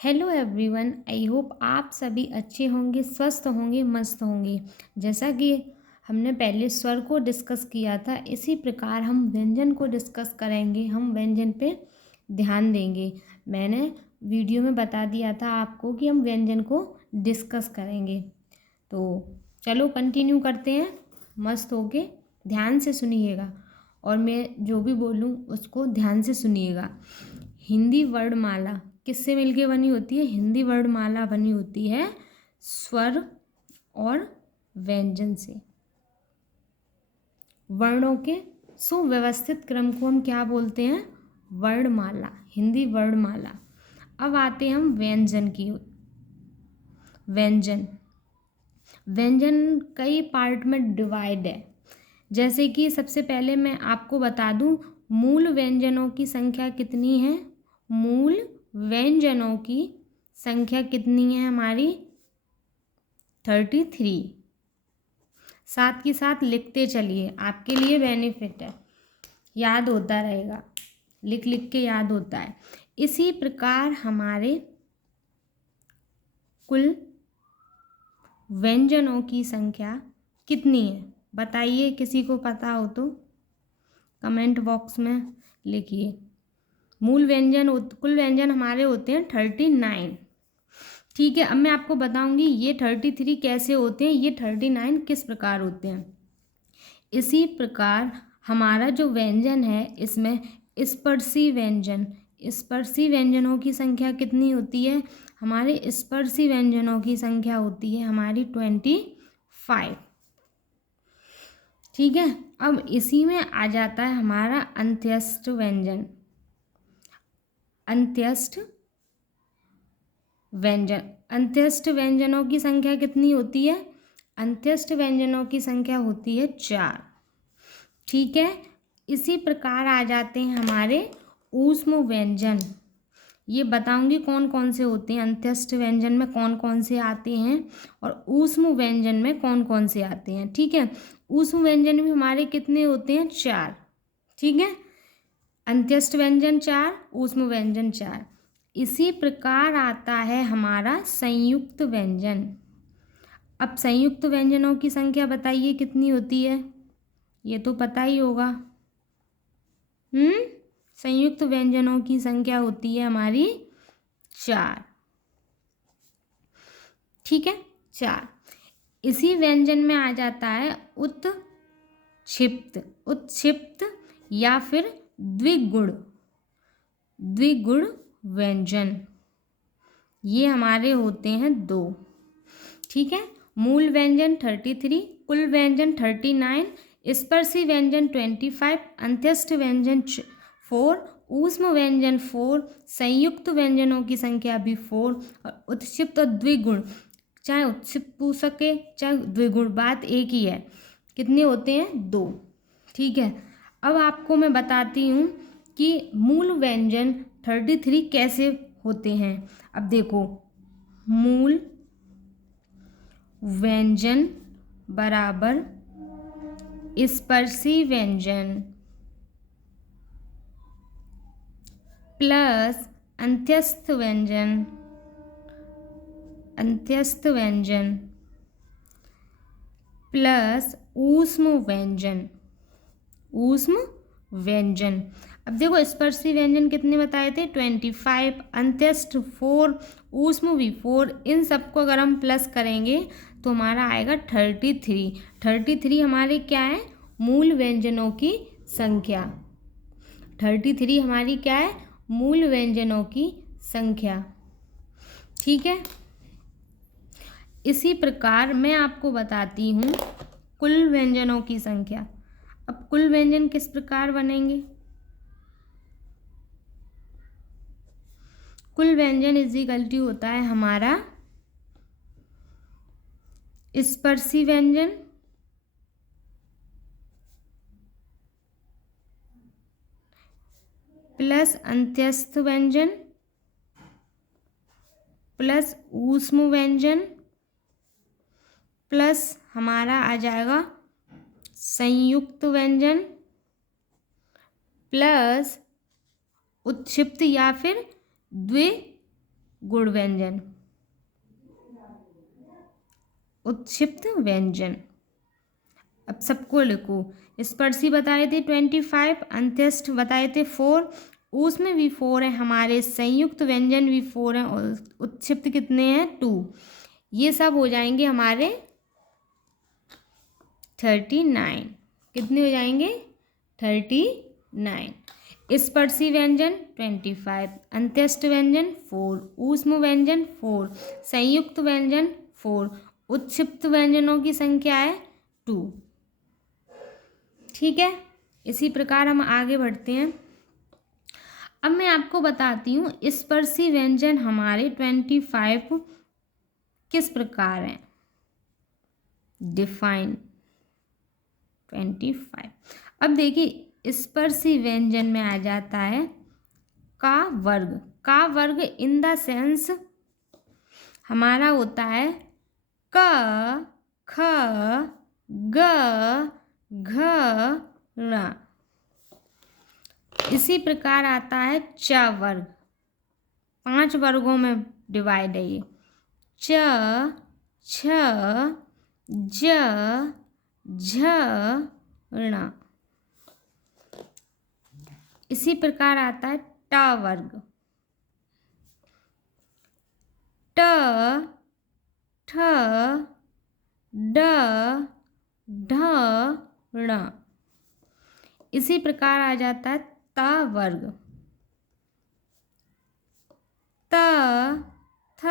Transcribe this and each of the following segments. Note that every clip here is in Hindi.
हेलो एवरीवन, आई होप आप सभी अच्छे होंगे, स्वस्थ होंगे, मस्त होंगे। जैसा कि हमने पहले स्वर को डिस्कस किया था, इसी प्रकार हम व्यंजन को डिस्कस करेंगे। हम व्यंजन पे ध्यान देंगे। मैंने वीडियो में बता दिया था आपको कि हम व्यंजन को डिस्कस करेंगे। तो चलो कंटिन्यू करते हैं। मस्त होके ध्यान से सुनिएगा और मैं जो भी बोलूँ उसको ध्यान से सुनिएगा। हिंदी वर्णमाला किससे मिलके बनी होती है? हिंदी वर्णमाला बनी होती है स्वर और व्यंजन से। वर्णों के सुव्यवस्थित क्रम को हम क्या बोलते हैं? वर्णमाला, हिंदी वर्णमाला। अब आते हैं हम व्यंजन की। व्यंजन व्यंजन कई पार्ट में डिवाइड है। जैसे कि सबसे पहले मैं आपको बता दूं, मूल व्यंजनों की संख्या कितनी है? मूल व्यंजनों की संख्या कितनी है हमारी? 33। साथ के साथ लिखते चलिए, आपके लिए बेनिफिट है, याद होता रहेगा, लिख लिख के याद होता है। इसी प्रकार हमारे कुल व्यंजनों की संख्या कितनी है? बताइए, किसी को पता हो तो कमेंट बॉक्स में लिखिए। कुल व्यंजन हमारे होते हैं 39। ठीक है, अब मैं आपको बताऊंगी ये 33 कैसे होते हैं, ये 39 किस प्रकार होते हैं। इसी प्रकार हमारा जो व्यंजन है, इसमें स्पर्शी व्यंजनों की संख्या कितनी होती है? हमारे स्पर्शी व्यंजनों की संख्या होती है हमारी 25। ठीक है, अब इसी में आ जाता है हमारा अंत्यस्थ व्यंजन। अंत्यस्थ व्यंजनों की संख्या कितनी होती है? अंत्यस्थ व्यंजनों की संख्या होती है 4। ठीक है, इसी प्रकार आ जाते हैं हमारे ऊष्म व्यंजन। ये बताऊंगी कौन कौन से होते हैं, अंत्यस्थ व्यंजन में कौन कौन से आते हैं और ऊष्म व्यंजन में कौन कौन से आते हैं। ठीक है, ऊष्म व्यंजन भी हमारे कितने होते हैं? 4। ठीक है, अंत्यस्थ व्यंजन 4, ऊष्म व्यंजन 4। इसी प्रकार आता है हमारा संयुक्त व्यंजन। अब संयुक्त व्यंजनों की संख्या बताइए कितनी होती है? ये तो पता ही होगा। संयुक्त व्यंजनों की संख्या होती है हमारी 4। ठीक है, 4। इसी व्यंजन में आ जाता है उत्क्षिप्त या फिर द्विगुण व्यंजन। ये हमारे होते हैं 2। ठीक है, मूल व्यंजन 33, कुल व्यंजन 39, स्पर्शी व्यंजन 25, अंत्यस्थ व्यंजन 4, ऊष्म व्यंजन 4, संयुक्त व्यंजनों की संख्या भी 4 और उत्क्षिप्त और द्विगुण, चाहे उत्क्षिप्त पूछ सके चाहे द्विगुण, बात एक ही है। कितने होते हैं? 2। ठीक है, अब आपको मैं बताती हूँ कि मूल व्यंजन 33 कैसे होते हैं। अब देखो, मूल व्यंजन बराबर स्पर्शी व्यंजन प्लस अंत्यस्थ व्यंजन प्लस ऊष्म व्यंजन। अब देखो, स्पर्शी व्यंजन कितने बताए थे? 25, अंत्यस्थ 4, ऊष्म भी 4। इन सबको अगर हम प्लस करेंगे तो हमारा आएगा 33। 33 हमारे क्या है? मूल व्यंजनों की संख्या। 33 हमारी क्या है? मूल व्यंजनों की संख्या। ठीक है, इसी प्रकार मैं आपको बताती हूँ कुल व्यंजनों की संख्या। अब कुल व्यंजन किस प्रकार बनेंगे? कुल व्यंजन इक्वल टू होता है हमारा स्पर्शी व्यंजन प्लस अंत्यस्थ व्यंजन प्लस ऊष्म व्यंजन प्लस हमारा आ जाएगा संयुक्त व्यंजन प्लस उत्क्षिप्त या फिर द्विगुण गुण व्यंजन, उत्क्षिप्त व्यंजन। अब सबको लिखो। स्पर्शी बताए थे 25, अंत्यस्थ बताए थे 4, ऊष्म भी 4 है हमारे, संयुक्त व्यंजन भी 4 है और उत्क्षिप्त कितने हैं 2। ये सब हो जाएंगे हमारे 39। कितने हो जाएंगे 39। स्पर्शी व्यंजन 25, अंत्यस्थ व्यंजन 4, ऊष्म व्यंजन 4, संयुक्त व्यंजन 4, उत्क्षिप्त व्यंजनों की संख्या है 2। ठीक है, इसी प्रकार हम आगे बढ़ते हैं। अब मैं आपको बताती हूँ स्पर्शी व्यंजन हमारे 25 किस प्रकार हैं। डिफाइन 25। अब देखिए स्पर्शी व्यंजन में आ जाता है का वर्ग। का वर्ग इन द सेंस हमारा होता है क, ख, ग, घ, ङ। इसी प्रकार आता है च वर्ग। 5 वर्गों में डिवाइड है ये। च, छ, ज, झ, ण। इसी प्रकार आता है ट वर्ग। ट, ठ, ड, ढ, ण। इसी प्रकार आ जाता है त वर्ग। त, थ,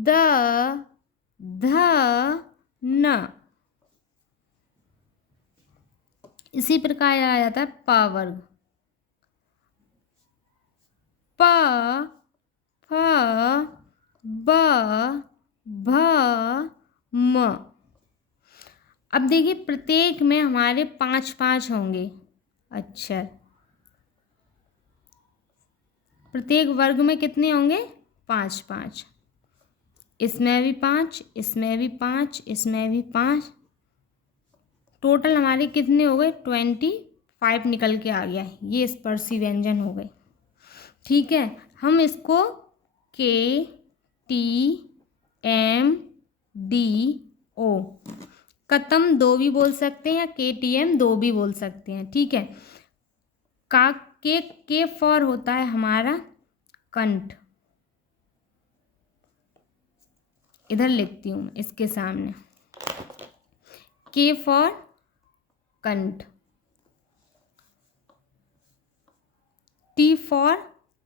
द, ध, न। इसी प्रकार आ जाता है प वर्ग। प, फ, ब, भ, म। अब देखिए प्रत्येक में हमारे 5-5 होंगे अक्षर। प्रत्येक वर्ग में कितने होंगे 5-5। इसमें भी 5, इसमें भी 5, इसमें भी 5। टोटल हमारे कितने हो गए 25 निकल के आ गया। ये स्पर्शी व्यंजन हो गए। ठीक है, हम इसको के, टी, एम, डी, ओ कतम 2 भी बोल सकते हैं या के, टी, एम 2 भी बोल सकते हैं। ठीक है, का के फॉर होता है हमारा कंठ। इधर लिखती हूँ इसके सामने के फॉर कंठ। टी फॉर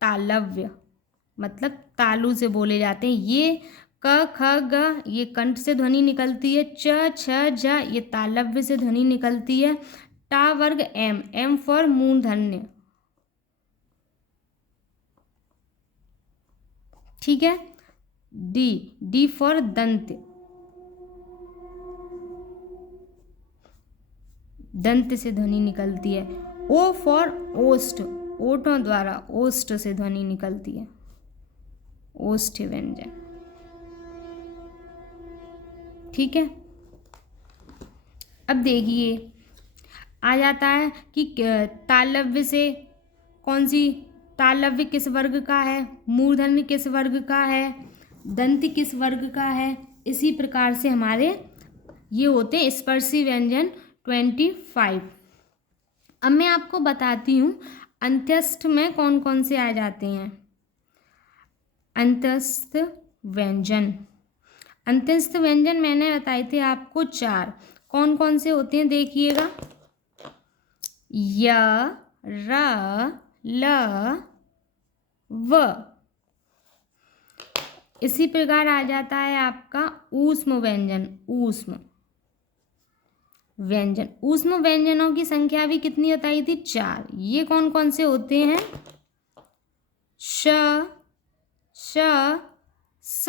तालव्य, मतलब तालु से बोले जाते हैं। ये क, ख, ग ये कंठ से ध्वनि निकलती है। च, छ, झ ये तालव्य से ध्वनि निकलती है। टा वर्ग एम, एम फॉर मूर्धन्य। ठीक है, डी, डी फॉर दंत, दंत से ध्वनि निकलती है। ओ फॉर ओष्ठ, ओठों द्वारा ओष्ठ से ध्वनि निकलती है, ओष्ठ व्यंजन। ठीक है, अब देखिए आ जाता है कि तालव्य से कौन सी, तालव्य किस वर्ग का है, मूर्धन्य किस वर्ग का है, दंत किस वर्ग का है। इसी प्रकार से हमारे ये होते हैं स्पर्शी व्यंजन 25। अब मैं आपको बताती हूँ अंत्यस्थ में कौन कौन से आ जाते हैं। अंत्यस्थ व्यंजन, अंत्यस्थ व्यंजन मैंने बताए थे आपको 4। कौन कौन से होते हैं देखिएगा। य, र, ल, व। इसी प्रकार आ जाता है आपका ऊष्म व्यंजन। ऊष्म व्यंजन, ऊष्म व्यंजनों की संख्या भी कितनी बताई थी 4। ये कौन कौन से होते हैं। श, श, स,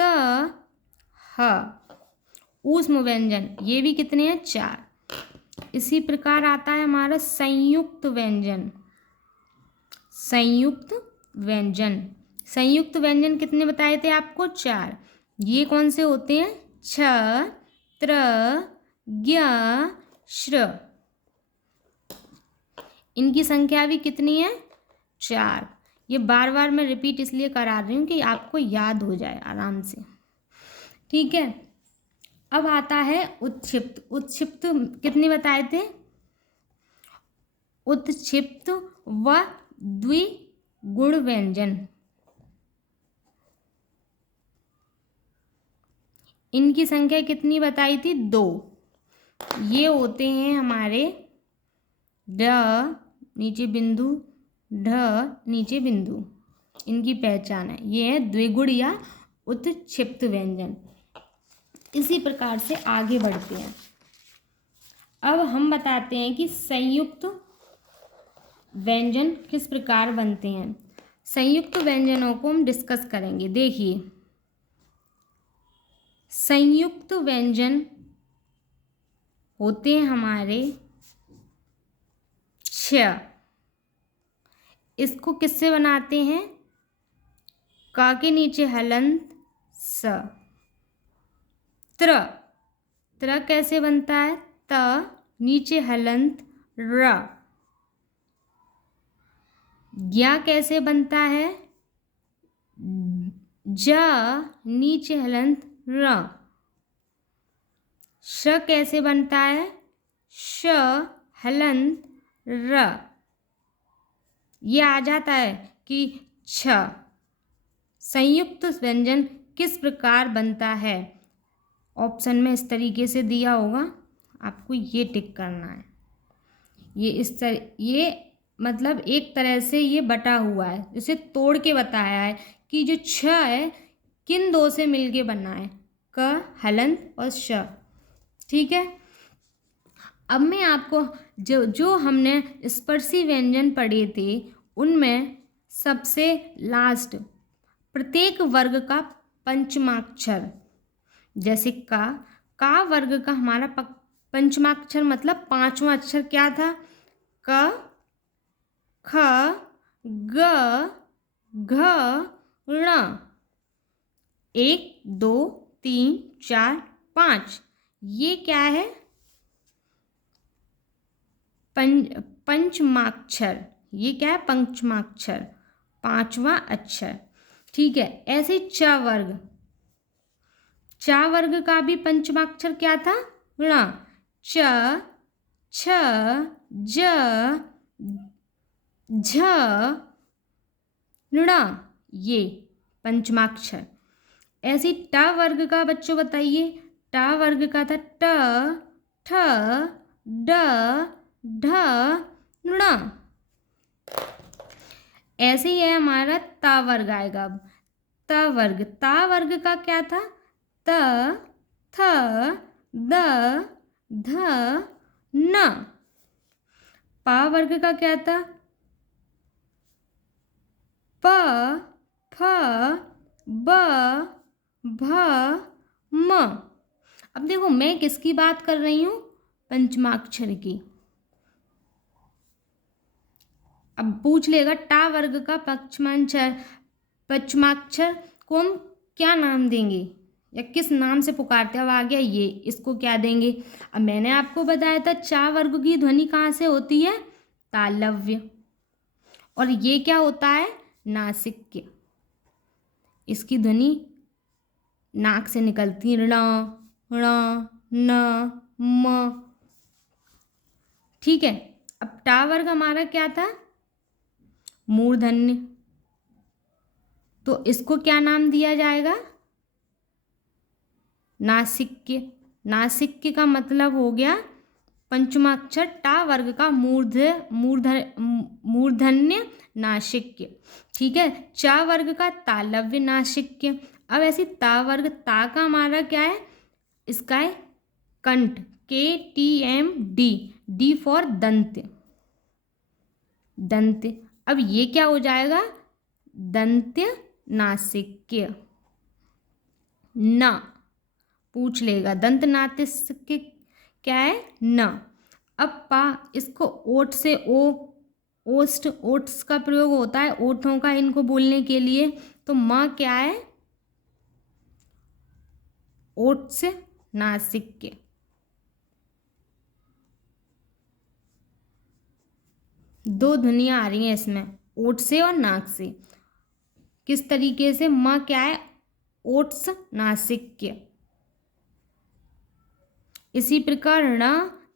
ह। ऊष्म व्यंजन ये भी कितने हैं 4। इसी प्रकार आता है हमारा संयुक्त व्यंजन। संयुक्त व्यंजन, संयुक्त व्यंजन कितने बताए थे आपको 4। ये कौन से होते हैं छ, त्र, ज्ञ, श्र। इनकी संख्या भी कितनी है 4। ये बार बार मैं रिपीट इसलिए करा रही हूँ कि आपको याद हो जाए आराम से। ठीक है, अब आता है उत्क्षिप्त। उत्क्षिप्त कितनी बताए थे? उत्क्षिप्त व द्विगुण व्यंजन, इनकी संख्या कितनी बताई थी? 2। ये होते हैं हमारे ड नीचे बिंदु, ढ नीचे बिंदु, इनकी पहचान है। ये है द्विगुण या उत्क्षिप्त व्यंजन। इसी प्रकार से आगे बढ़ते हैं। अब हम बताते हैं कि संयुक्त व्यंजन किस प्रकार बनते हैं। संयुक्त व्यंजनों को हम डिस्कस करेंगे। देखिए, संयुक्त व्यंजन होते हैं हमारे 6। इसको किससे बनाते हैं? का के नीचे हलंत स। त्र कैसे बनता है? त नीचे हलंत र। ज्ञा कैसे बनता है? ज नीचे हलंत र। श कैसे बनता है? श हलंत र। ये आ जाता है कि 6 संयुक्त व्यंजन किस प्रकार बनता है। ऑप्शन में इस तरीके से दिया होगा, आपको ये टिक करना है। ये मतलब एक तरह से ये बटा हुआ है, इसे तोड़ के बताया है कि जो 6 है किन 2 से मिलके बना है, क हलंत और श। ठीक है, अब मैं आपको जो हमने स्पर्शी व्यंजन पढ़े थे उनमें सबसे लास्ट प्रत्येक वर्ग का पंचमाक्षर, जैसे का वर्ग का हमारा पंचमाक्षर मतलब 5वां अक्षर क्या था? क ख ग घ ण। 1 2 3 4 5, ये क्या है? पंचमाक्षर। ये क्या है? पंचमाक्षर, 5वां अक्षर। ठीक है, ऐसे च वर्ग, चा वर्ग का भी पंचमाक्षर क्या था? ण। च छ ज झ ण, ये पंचमाक्षर। ऐसे ट वर्ग का बच्चों बताइए, ट वर्ग का था ट ठ ड ढ ण। ऐसे ही है हमारा ता वर्ग आएगा। अब ता वर्ग का क्या था? त थ द ध न। पा वर्ग का क्या था? प फ ब भ म। अब देखो, मैं किसकी बात कर रही हूँ? पंचमाक्षर की। अब पूछ लेगा टा वर्ग का पंचमाक्षर को हम क्या नाम देंगे या किस नाम से पुकारते हैं? अब आ गया ये, इसको क्या देंगे? अब मैंने आपको बताया था चा वर्ग की ध्वनि कहाँ से होती है? तालव्य। और ये क्या होता है? नासिक्य। इसकी ध्वनि नाक से निकलती है, ण ण न म। ठीक है, अब टा वर्ग हमारा क्या था? मूर्धन्य। तो इसको क्या नाम दिया जाएगा? नासिक्य। नासिक्य का मतलब हो गया पंचमाक्षर टा वर्ग का मूर्धन्य नासिक्य। ठीक है, चा वर्ग का तालव्य नासिक्य। अब ऐसी ता वर्ग, ता का हमारा क्या है? इसका है कंठ, KTMD, डी फॉर दंत, दंत। अब ये क्या हो जाएगा? दंत्य नासिक्य। न पूछ लेगा, दंत नासिक्य क्या है? न। अब पा, इसको ओठ से ओष्ठ, ओट्स का प्रयोग होता है ओठों का इनको बोलने के लिए। तो म क्या है? ओट्स नासिक्य। दो ध्वनियाँ आ रही हैं इसमें, ओठ से और नाक से। किस तरीके से? म क्या है? ओट्स नासिक्य। इसी प्रकार ण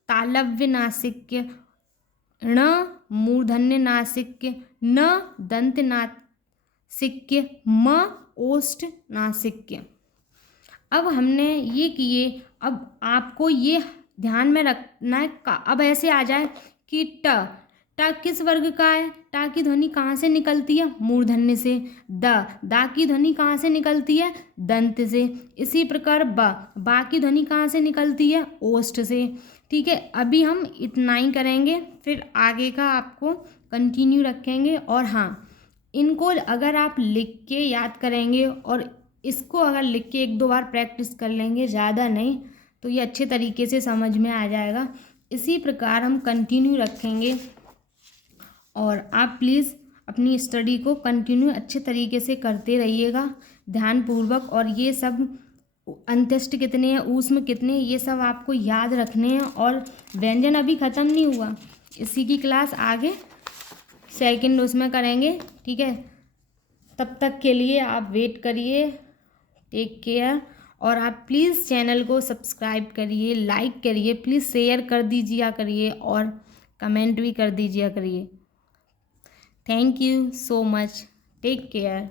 तालव्य नासिक्य, ण मूर्धन्य नासिक्य, न दंत नासिक्य, म ओष्ठ नासिक्य। अब हमने ये किए, अब आपको ये ध्यान में रखना है। अब ऐसे आ जाए कि ट, ट किस वर्ग का है? ट की ध्वनि कहाँ से निकलती है? मूर्धन्य से। दा की ध्वनि कहाँ से निकलती है? दंत से। इसी प्रकार बा की ध्वनि कहाँ से निकलती है? ओष्ठ से। ठीक है, अभी हम इतना ही करेंगे, फिर आगे का आपको कंटिन्यू रखेंगे। और हाँ, इनको अगर आप लिख के याद करेंगे और इसको अगर लिख के 1-2 बार प्रैक्टिस कर लेंगे, ज़्यादा नहीं, तो ये अच्छे तरीके से समझ में आ जाएगा। इसी प्रकार हम कंटिन्यू रखेंगे और आप प्लीज़ अपनी स्टडी को कंटिन्यू अच्छे तरीके से करते रहिएगा ध्यानपूर्वक। और ये सब अंत्यष्ट कितने हैं, ऊष्म कितने, ये सब आपको याद रखने हैं। और व्यंजन अभी ख़त्म नहीं हुआ, इसी की क्लास आगे सेकंड उसमें करेंगे। ठीक है, तब तक के लिए आप वेट करिए। Take care. और आप प्लीज़ चैनल को सब्सक्राइब करिए, लाइक करिए, प्लीज़ शेयर कर दीजिए करिए और कमेंट भी कर दीजिए करिए। Thank you so much. Take care.